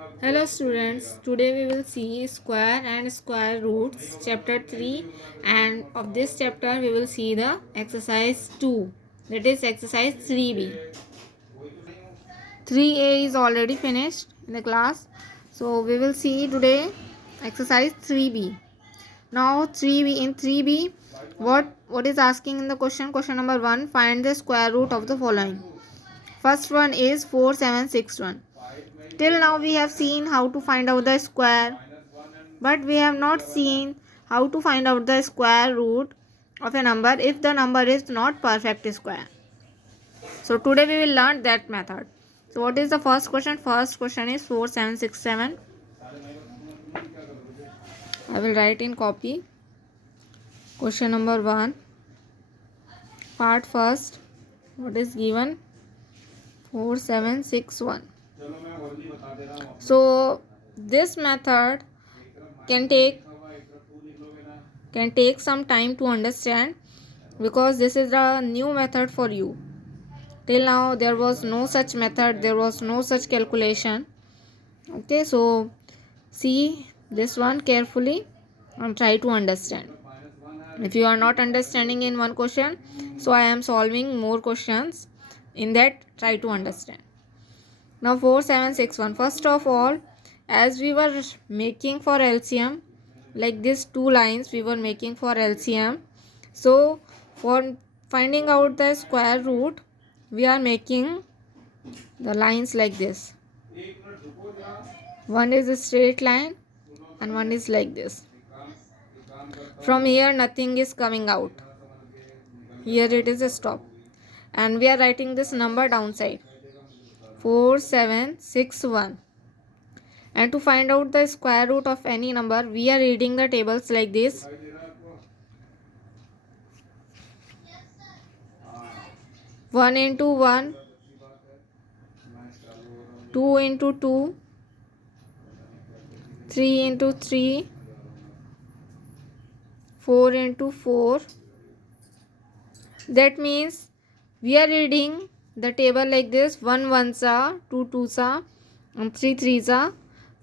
Hello students, today we will see square and square roots chapter 3, and of this chapter we will see the exercise 2, that is exercise 3b. 3a is already finished in the class, so we will see today exercise 3b. Now 3b, in 3b what is asking in the question number 1, find the square root of the following. First one is 4761. Till now we have seen how to find out the square, but we have not seen how to find out the square root of a number if the number is not perfect square. So today we will learn that method. So what is the first question? First question is 4767. I will write in copy. Question number 1. Part first. What is given? 4761. So this method can take some time to understand, because this is a new method for you. Till now there was no such method, there was no such calculation. Okay, so see this one carefully and try to understand. If you are not understanding in one question, so I am solving more questions in that. Try to understand. Now 4761. First of all, as we were making for LCM, like this two lines we were making for LCM, so for finding out the square root we are making the lines like this. One is a straight line and one is like this. From here nothing is coming out, here it is a stop, and we are writing this number downside 4761. And to find out the square root of any number, we are reading the tables like this. 1 into 1, 2 into 2, 3 into 3, 4 into 4. That means we are reading the table like this: 1 1s are, 2 2s are, 3 3s are,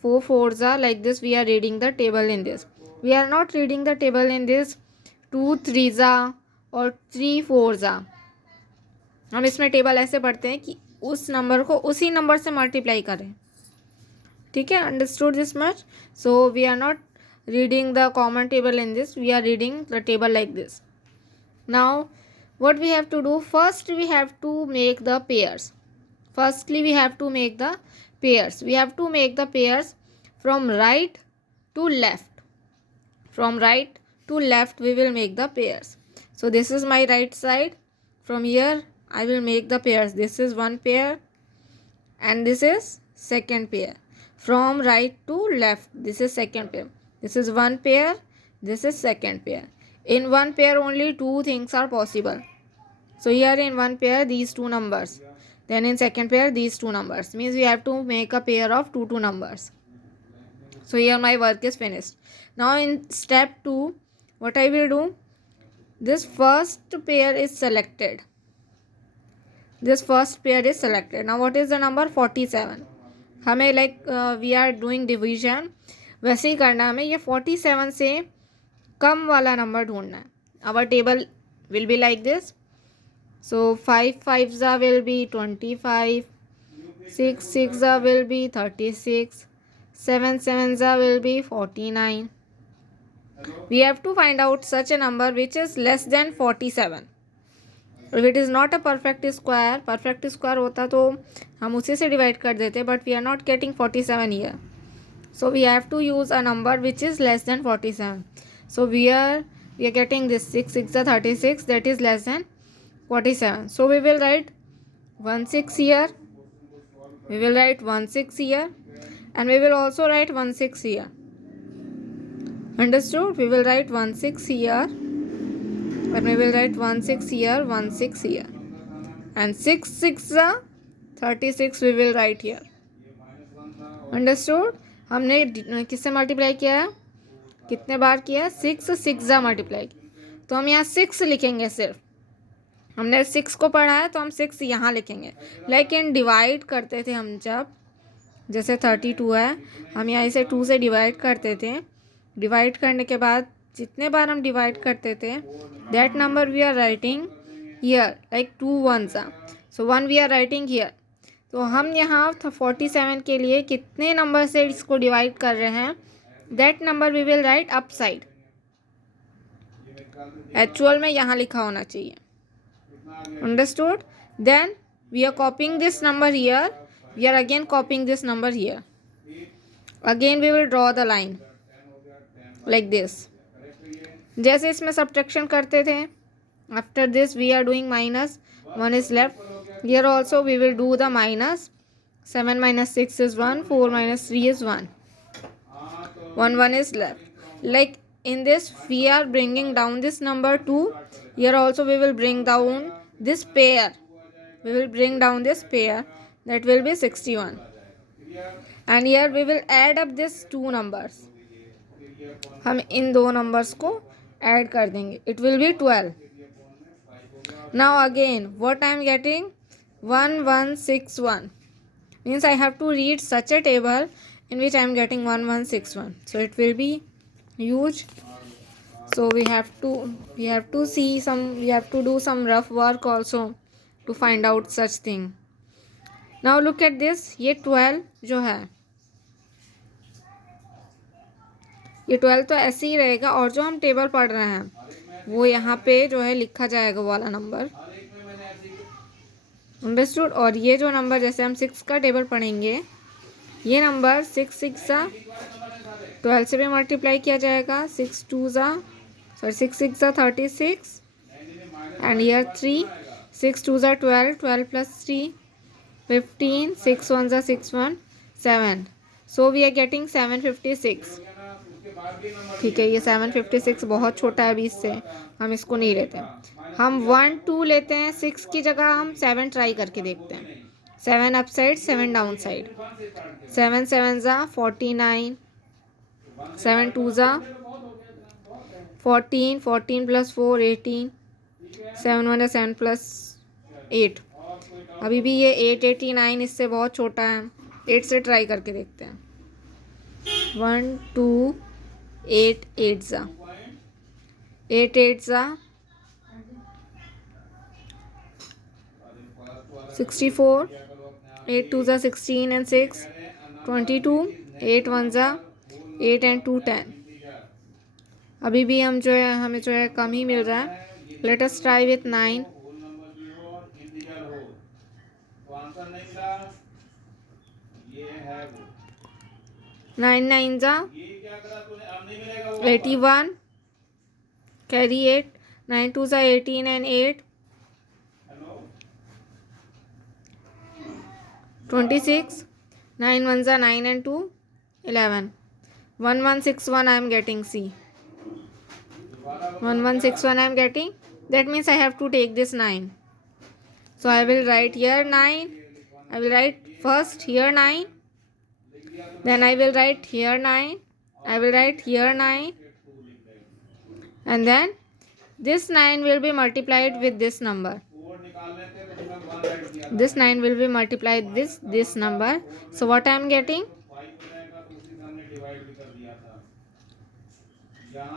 4 4s are. Like this we are reading the table in this. We are not reading the table in this 2 3s are और 3 4s are. हम इसमें table ऐसे पढ़ते हैं कि उस number को उसी नंबर से मल्टीप्लाई करें. ठीक है, understood this much. So we are not reading the common table in this, we are reading the table like this. Now what we have to do, first we have to make the pairs. Firstly we have to make the pairs. We have to make the pairs from right to left. From right to left we will make the pairs. So this is my right side. From here I will make the pairs. This is one pair and this is second pair. From right to left, this is second pair. This is one pair, this is second pair. In one pair only two things are possible. So here in one pair these two numbers, then in second pair these two numbers. Means we have to make a pair of two numbers. So here my work is finished. Now in step 2, what I will do, this first pair is selected. This first pair is selected. Now what is the number? 47. हमें like we are doing division, वैसे ही करना हमें. ये 47 से कम वाला number ढूंढना है. Our table will be like this. So 5 5s will be 25, 6 6 will be 36, 7 7s will be 49. We have to find out such a number which is less than 47. If it is not a perfect square होता तो हम उसी से divide कर देते, but we are not getting 47 here. So we have to use a number which is less than 47. So we are getting this 6 6 are 36, that is less than 47. So we will write 1 6 here, we will write 1 6 here, and we will also write 1 6 here. Understood? We will write 1 6 here, but we will write 1 6 here, 1 6 here, and 6 6 are 36 we will write here. Understood? हमने किससे multiply किया है, कितने बार किया है? 6 6 multiply. तो हम यहाँ 6 लिखेंगे. सिर्फ हमने 6 को पढ़ा है तो हम 6 यहाँ लिखेंगे. लेकिन डिवाइड करते थे हम जब, जैसे 32 है, हम यहाँ इसे 2 से डिवाइड करते थे, डिवाइड करने के बाद जितने बार हम डिवाइड करते थे that number we are writing here like 2 1s are, so 1 we are writing here. तो हम यहाँ 47 के लिए कितने नंबर से इसको डिवाइड कर रहे हैं, that number we will write up side. Actual में यहाँ लिखा होना चाहिए, understood. Then we are copying this number here, we are again copying this number here, again we will draw the line like this. जैसे इसमें subtraction करते थे, after this we are doing minus, 1 is left. Here also we will do the minus. 7 minus 6 is 1, 4 minus 3 is 1. 1 is left. Like in this we are bringing down this number 2. Here also we will bring down this pair. We will bring down this pair. That will be 61. And here we will add up these two numbers. हम इन दो numbers को add कर देंगे. It will be 12. Now again what I am getting, 1161, means I have to read such a table in which I am getting 1161, so it will be huge. So we have to see some, we have to do some rough work also to find out such thing. Now look at this, ये 12 जो है, ये 12 तो ऐसे ही रहेगा, और जो हम टेबल पढ़ रहे हैं वो यहाँ पे जो है लिखा जाएगा वाला नंबर, अंडरस्टूड। और ये जो नंबर, जैसे हम 6 का टेबल पढ़ेंगे, ये नंबर 6 6 12 से भी मल्टीप्लाई किया जाएगा, 6 6 36 and here 3, 6 2 12, 12 plus 3 15, 6 1 6 1 7, so we are getting 756। ठीक है, ये 756 बहुत छोटा है अभी, इससे हम इसको नहीं लेते, हम 1 2 लेते हैं, 6 की जगह हम 7 ट्राई करके देखते हैं। 7 up side, 7 down side, 7 7 49, 7 2 14, 14 plus 4 18, 7 1 7 plus 8, अभी भी ये 889 इससे बहुत छोटा है, 8 से ट्राई करके देखते हैं। 1 2 8 8 8 8 64, 8 2 16 and 6 22, 8 1 8 and 2 10। अभी भी हम जो है, हमें जो है कम ही मिल रहा है। Let us try with 9, 9 9 81, carry 8, 9 2 18 and 8 26, 9 1 9 and 2 11, 1161 I am getting C, 1161 I am getting, that means I have to take this 9, so I will write here 9, I will write first here 9, then I will write here 9, I will write here 9, and then this 9 will be multiplied with this number, this 9 will be multiplied with this number, so what I am getting,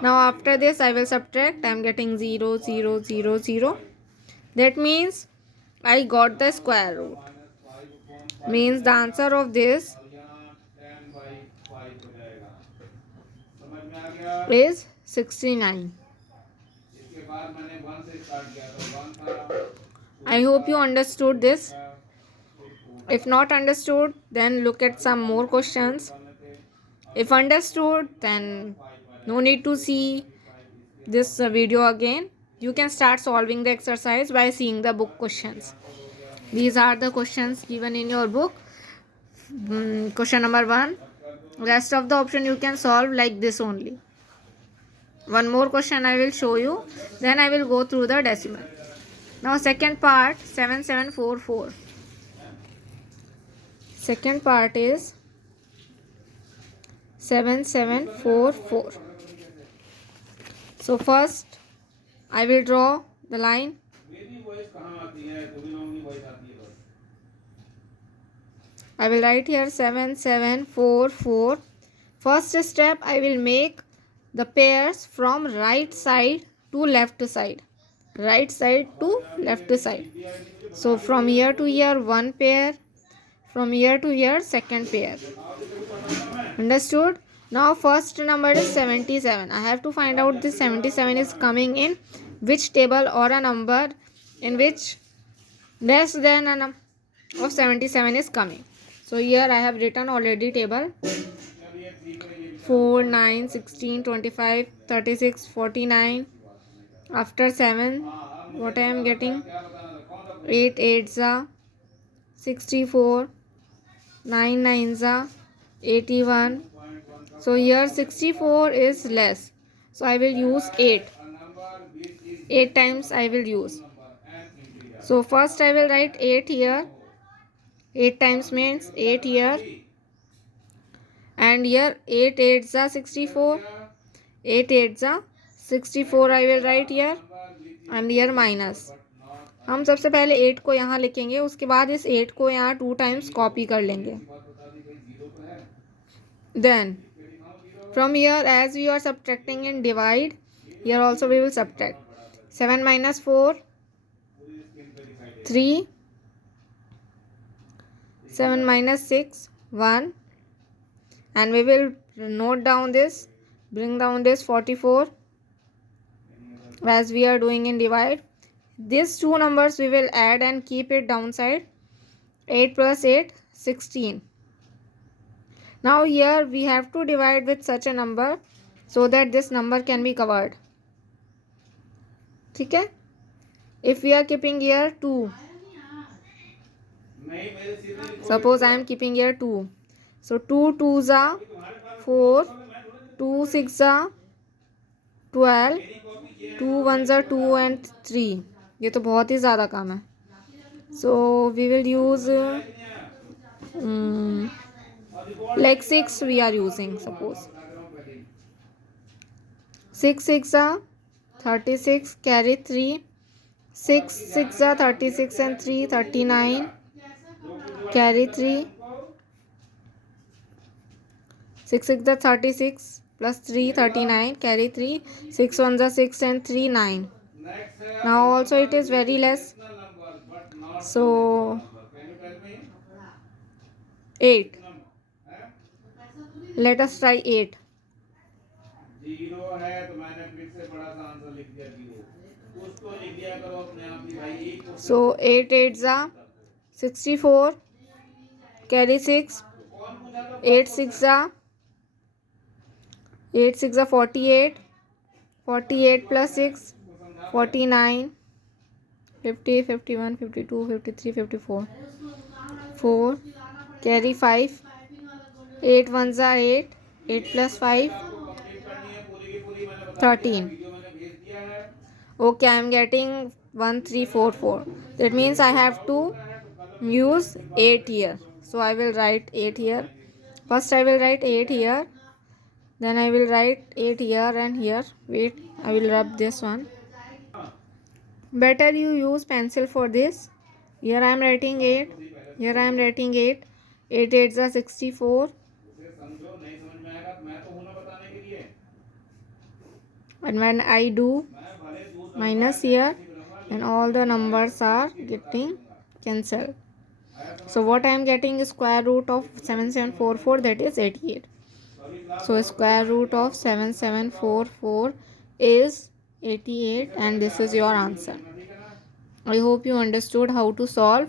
now after this I will subtract, I am getting 0 0 0 0, that means I got the square root, means the answer of this is 69. I hope you understood this. If not understood, then look at some more questions. If understood, then no need to see this video again. You can start solving the exercise by seeing the book questions. These are the questions given in your book. Question number 1. Rest of the option you can solve like this only. One more question I will show you, then I will go through the decimal. Now second part, 7744. Second part is 7744. So first I will draw the line. I will write here 7 7 4 4. First step, I will make the pairs from right side to left side. Right side to left side. So from here to here one pair, from here to here second pair. Understood? Now first number is 77. I have to find out this 77 is coming in which table or a number in which less than a of 77 is coming. So here I have written already table 4 9 16 25 36 49. After 7 what I am getting 8 8s are 64, 9 9s are 81. So here 64 is less, so I will use 8. 8 times I will use. So first I will write 8 here. 8 times means 8 here, and here 8 8s are 64. 8 8s are 64 I will write here, and here minus. हम सबसे पहले 8 को यहाँ लिखेंगे, उसके बाद इस 8 को यहाँ 2 टाइम्स कॉपी कर लेंगे. Then from here, as we are subtracting in divide, here also we will subtract. 7 minus 4 3. 7 minus 6 1. And we will note down this, bring down this 44 as we are doing in divide. These two numbers we will add and keep it downside. 8 plus 8 16. Now here we have to divide with such a number so that this number can be covered. ठीक है? If we are keeping here 2, suppose I am keeping here 2. So 2 2s are 4, 2 6 are 12, 2 1s are 2 and 3. ये तो बहुत ही ज़्यादा काम है. So we will use like 6 we are using, suppose 6 6 are 36, carry 3, 6 6 are 36 and 3 39, carry 3, 6 6 are 36 plus 3 39, carry 3, 6 1s are 6 and 3 9. Now also it is very less, so 8. Let us try 8. So 8 8s are 64, carry 6, 8 6 are 48, 48 plus 6 49, 50 51 52 53 54, 4, carry 5, 8 1s are 8, 8 plus 5 13. Okay, I am getting 1 3 4 4. That means I have to use 8 here. So I will write 8 here. First I will write 8 here. Then I will write 8 here and here. Wait, I will rub this one. Better you use pencil for this. Here I am writing 8. Here I am writing 8. 8 8s are 64. And when I do minus here, and all the numbers are getting cancelled. So what I am getting is square root of 7744, that is 88. So square root of 7744 is 88, and this is your answer. I hope you understood how to solve.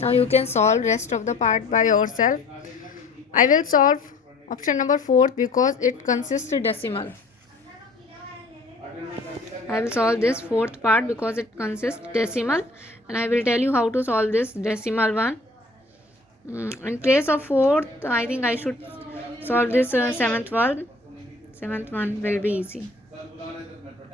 Now you can solve rest of the part by yourself. I will solve option number 4 because it consists decimal. I will solve this fourth part because it consists decimal, and I will tell you how to solve this decimal one. In place of fourth, I think I should solve this seventh one. Seventh one will be easy.